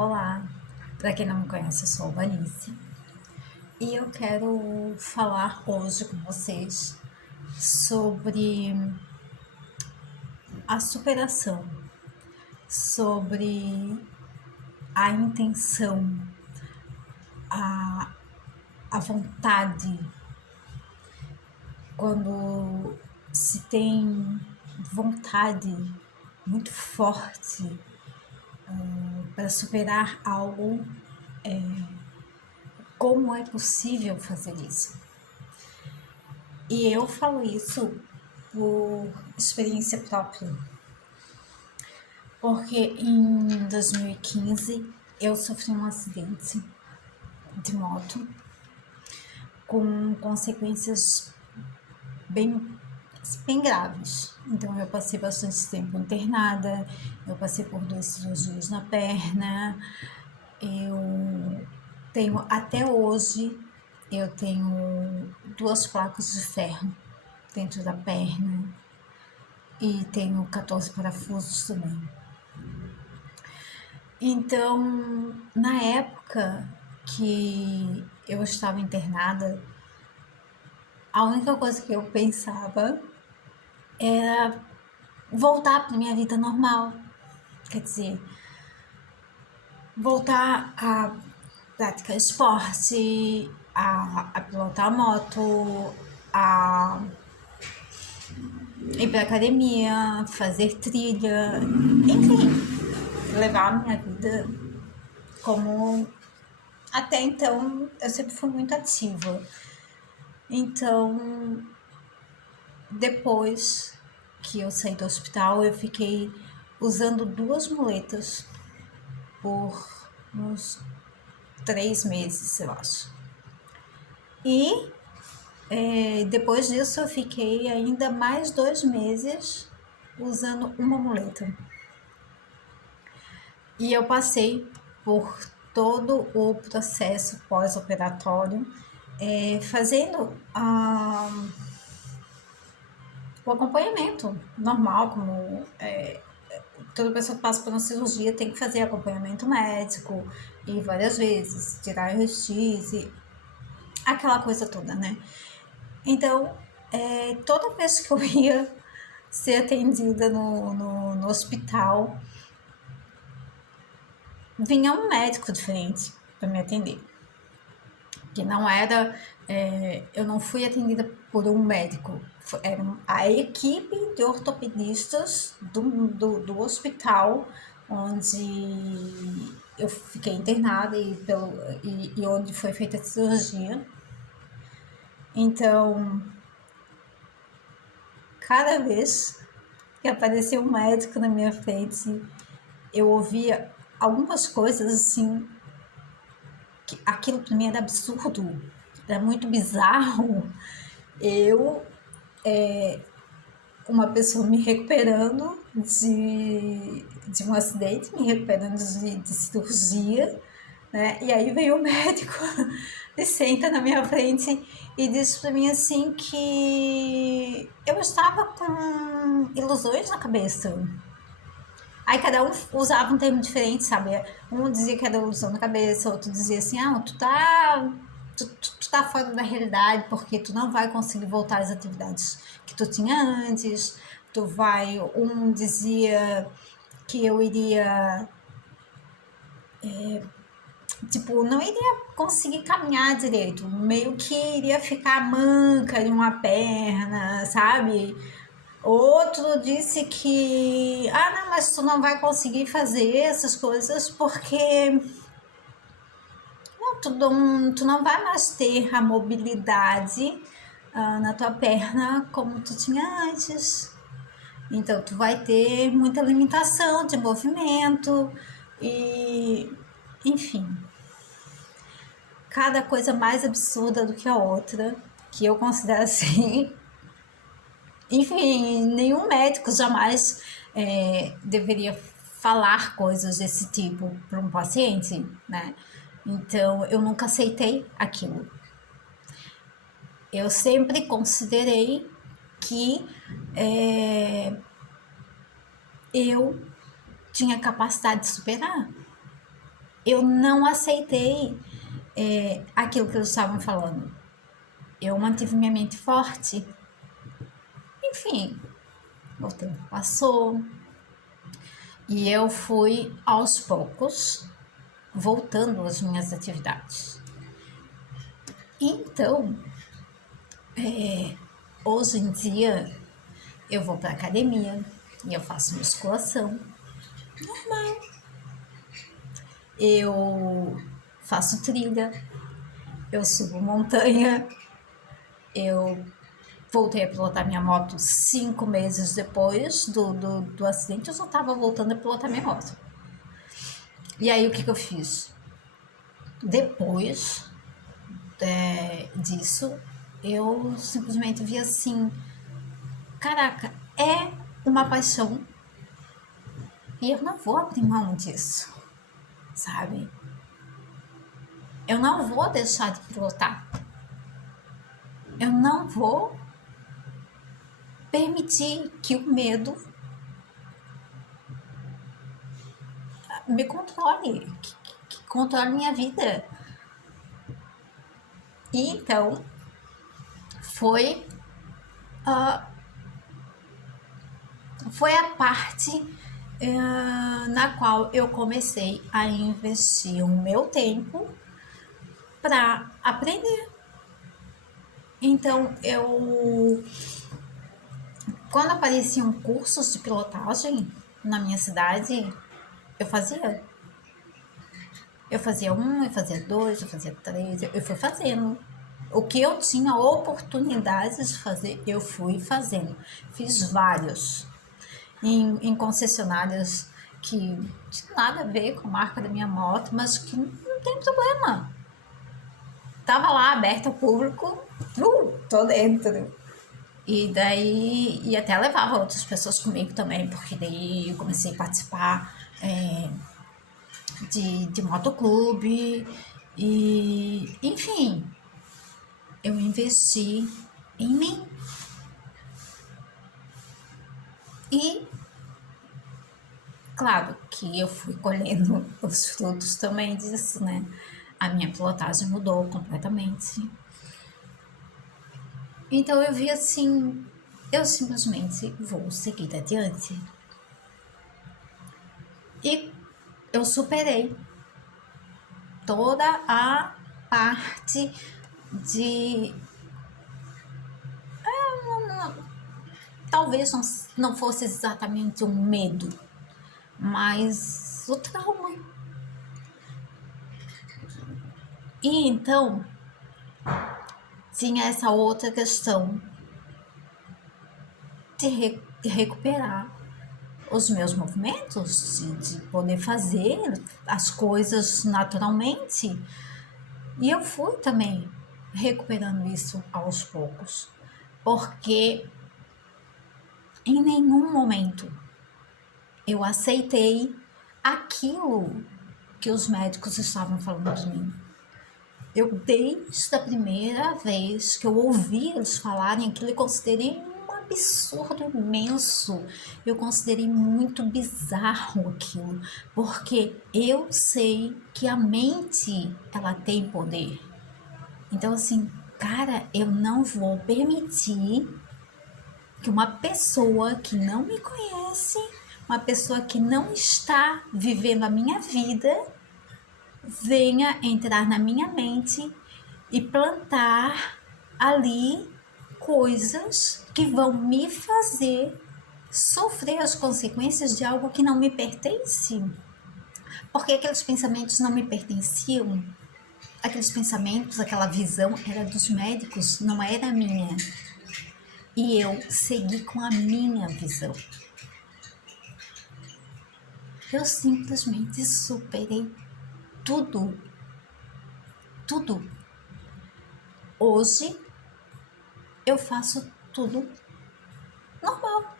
Olá, para quem não me conhece, eu sou a Vanice e eu quero falar hoje com vocês sobre a superação, sobre a intenção, a, a vontade. Quando se tem vontade muito forte para superar algo, como é possível fazer isso? E eu falo isso por experiência própria, porque em 2015 eu sofri um acidente de moto com consequências bem, bem graves. Então eu passei bastante tempo internada, eu passei por 2 cirurgias na perna, eu tenho até hoje eu tenho 2 placas de ferro dentro da perna e tenho 14 parafusos também. Então, na época que eu estava internada, a única coisa que eu pensava era voltar para minha vida normal. Quer dizer, voltar a praticar esporte, a pilotar moto, a ir para academia, fazer trilha, enfim, levar a minha vida como até então eu sempre fui muito ativa. Então, depois que eu saí do hospital, eu fiquei usando 2 muletas por uns 3 meses, eu acho. E depois disso, eu fiquei ainda mais 2 meses usando uma muleta. E eu passei por todo o processo pós-operatório, fazendo o acompanhamento normal, como toda pessoa que passa por uma cirurgia tem que fazer acompanhamento médico e várias vezes, tirar raio-x e aquela coisa toda, né? Então, toda vez que eu ia ser atendida no hospital, vinha um médico diferente para me atender. Que não era, eu não fui atendida por um médico, era a equipe de ortopedistas do hospital onde eu fiquei internada e onde foi feita a cirurgia. Então, cada vez que aparecia um médico na minha frente, eu ouvia algumas coisas assim, que aquilo para mim era absurdo, era muito bizarro. Eu, uma pessoa me recuperando de um acidente, me recuperando de cirurgia, né? E aí veio o médico e senta na minha frente e disse para mim assim que eu estava com ilusões na cabeça. Aí cada um usava um termo diferente, sabe? Um dizia que era ilusão na cabeça, outro dizia assim, tu tá fora da realidade porque tu não vai conseguir voltar às atividades que tu tinha antes, um dizia que eu iria, tipo, não iria conseguir caminhar direito, meio que iria ficar manca de uma perna, sabe? Outro disse que, não, mas tu não vai conseguir fazer essas coisas porque tu não vai mais ter a mobilidade na tua perna como tu tinha antes. Então, tu vai ter muita limitação de movimento e, enfim, cada coisa mais absurda do que a outra, que eu considero assim. Enfim, nenhum médico jamais deveria falar coisas desse tipo para um paciente, né? Então, eu nunca aceitei aquilo. Eu sempre considerei que eu tinha capacidade de superar. eu não aceitei aquilo que eles estavam falando. Eu mantive minha mente forte. Enfim, o tempo passou e eu fui aos poucos voltando às minhas atividades. Então, hoje em dia, eu vou para academia e eu faço musculação. Normal. Eu faço trilha, eu subo montanha, eu voltei a pilotar minha moto 5 meses depois do acidente, eu só estava voltando a pilotar minha moto. E aí o que eu fiz? Depois disso, eu simplesmente vi assim, caraca, é uma paixão e eu não vou abrir mão disso, sabe? Eu não vou deixar de pilotar. Eu não vou permitir que o medo me controle, que controle minha vida. E então foi foi a parte na qual eu comecei a investir o meu tempo para aprender. Então quando apareciam cursos de pilotagem na minha cidade, eu fazia. Eu fazia um, eu fazia dois, eu fazia três, eu fui fazendo. O que eu tinha oportunidades de fazer, eu fui fazendo. Fiz vários em concessionárias que não tinha nada a ver com a marca da minha moto, mas que não tem problema. Tava lá aberto ao público, tô dentro. E daí, e até levava outras pessoas comigo também, porque daí eu comecei a participar de motoclube e, enfim, eu investi em mim. E, claro, que eu fui colhendo os frutos também disso, né? A minha pilotagem mudou completamente. Então eu vi assim, eu simplesmente vou seguir adiante. E eu superei toda a parte de talvez não fosse exatamente um medo, mas o trauma. E então tinha essa outra questão de recuperar os meus movimentos, de poder fazer as coisas naturalmente. E eu fui também recuperando isso aos poucos, porque em nenhum momento eu aceitei aquilo que os médicos estavam falando de mim. Eu, desde a primeira vez que eu ouvi eles falarem aquilo, eu considerei um absurdo imenso. Eu considerei muito bizarro aquilo, porque eu sei que a mente, ela tem poder. Então, assim, cara, eu não vou permitir que uma pessoa que não me conhece, uma pessoa que não está vivendo a minha vida, venha entrar na minha mente e plantar ali coisas que vão me fazer sofrer as consequências de algo que não me pertence. Porque aqueles pensamentos não me pertenciam. Aqueles pensamentos, aquela visão era dos médicos, não era minha. E eu segui com a minha visão. Eu simplesmente superei tudo. Tudo. Hoje eu faço tudo normal.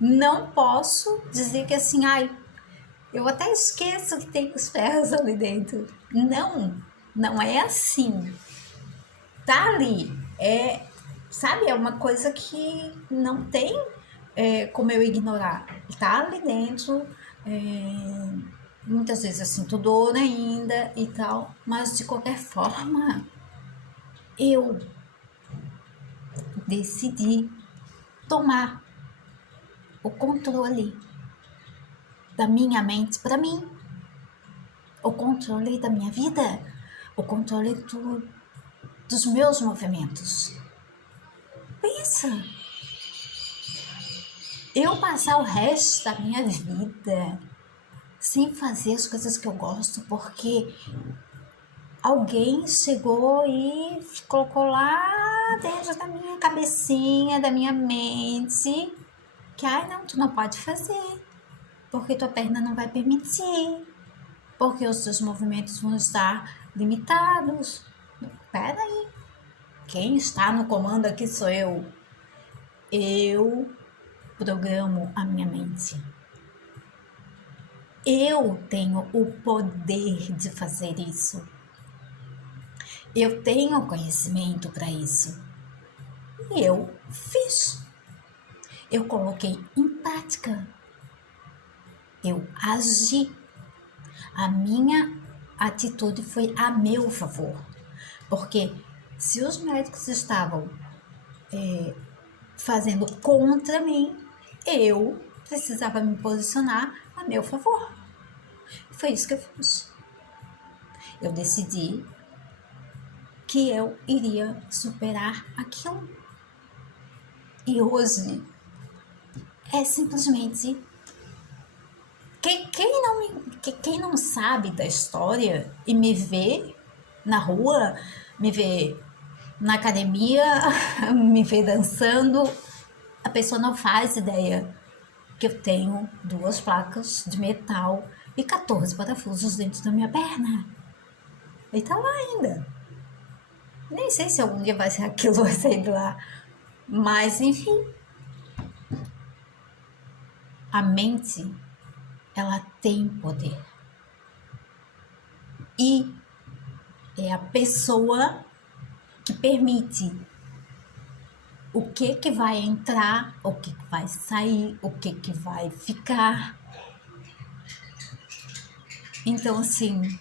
Não posso dizer que assim, ai, eu até esqueço que tem os ferros ali dentro. Não, não é assim. Tá ali. Sabe, é uma coisa que não tem como eu ignorar. Tá ali dentro. Muitas vezes eu sinto dor ainda e tal, mas de qualquer forma, eu decidi tomar o controle da minha mente para mim, o controle da minha vida, o controle dos meus movimentos. Pensa, eu passar o resto da minha vida sem fazer as coisas que eu gosto porque alguém chegou e colocou lá dentro da minha cabecinha, da minha mente, que ai não, tu não pode fazer, porque tua perna não vai permitir, porque os teus movimentos vão estar limitados. Pera aí, quem está no comando aqui sou eu. Eu programo a minha mente. Eu tenho o poder de fazer isso. Eu tenho conhecimento para isso. E eu fiz. Eu coloquei em prática. Eu agi. A minha atitude foi a meu favor. Porque se os médicos estavam fazendo contra mim, eu precisava me posicionar a meu favor. Foi isso que eu fiz. Eu decidi que eu iria superar aquilo. E hoje é simplesmente quem não sabe da história e me vê na rua, me vê na academia, me vê dançando, a pessoa não faz ideia que eu tenho 2 placas de metal e 14 parafusos dentro da minha perna. E tá lá ainda. Nem sei se algum dia vai ser aquilo, vai sair de lá. Mas, enfim, a mente, ela tem poder. E é a pessoa que permite o que vai entrar, o que vai sair, o que vai ficar. Então, assim,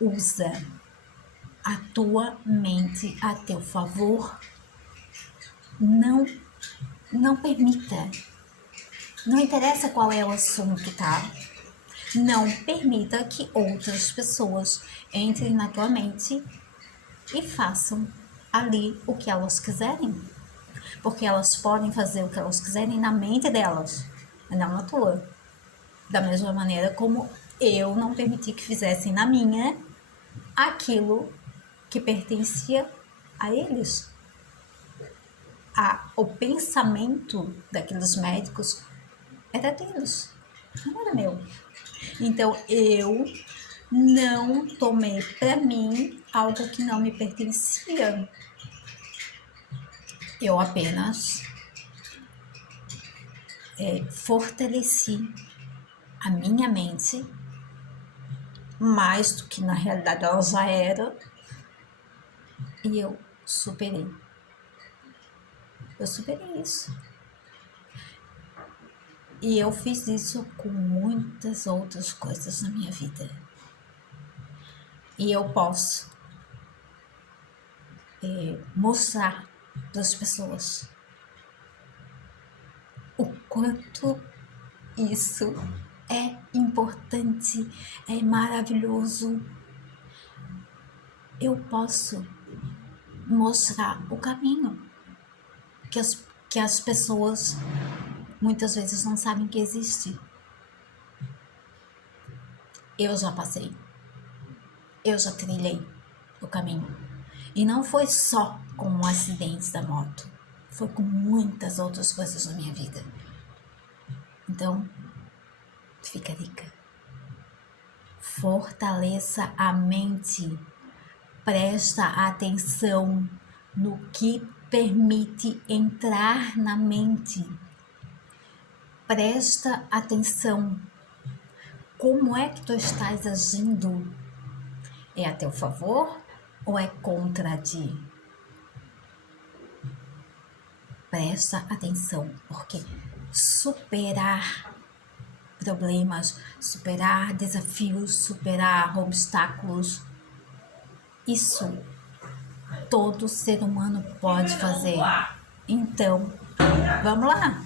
usa a tua mente a teu favor. Não, não permita. Não interessa qual é o assunto, tá? Não permita que outras pessoas entrem na tua mente e façam ali o que elas quiserem. Porque elas podem fazer o que elas quiserem na mente delas, não na tua. Da mesma maneira como eu não permiti que fizessem na minha aquilo que pertencia a eles. O pensamento daqueles médicos era deles, não era meu. Então eu não tomei para mim algo que não me pertencia. Eu apenas fortaleci a minha mente mais do que na realidade ela já era e eu superei. Eu superei isso. E eu fiz isso com muitas outras coisas na minha vida. E eu posso mostrar para as pessoas o quanto isso é importante, é maravilhoso. Eu posso mostrar o caminho que as pessoas muitas vezes não sabem que existe. Eu já passei, eu já trilhei o caminho. E não foi só com um acidente da moto, foi com muitas outras coisas na minha vida. Então, fica a dica. Fortaleça a mente. Presta atenção no que permite entrar na mente. Presta atenção. Como é que tu estás agindo? É a teu favor ou é contra ti? Presta atenção, porque superar problemas, superar desafios, superar obstáculos. Isso todo ser humano pode fazer. Então, vamos lá!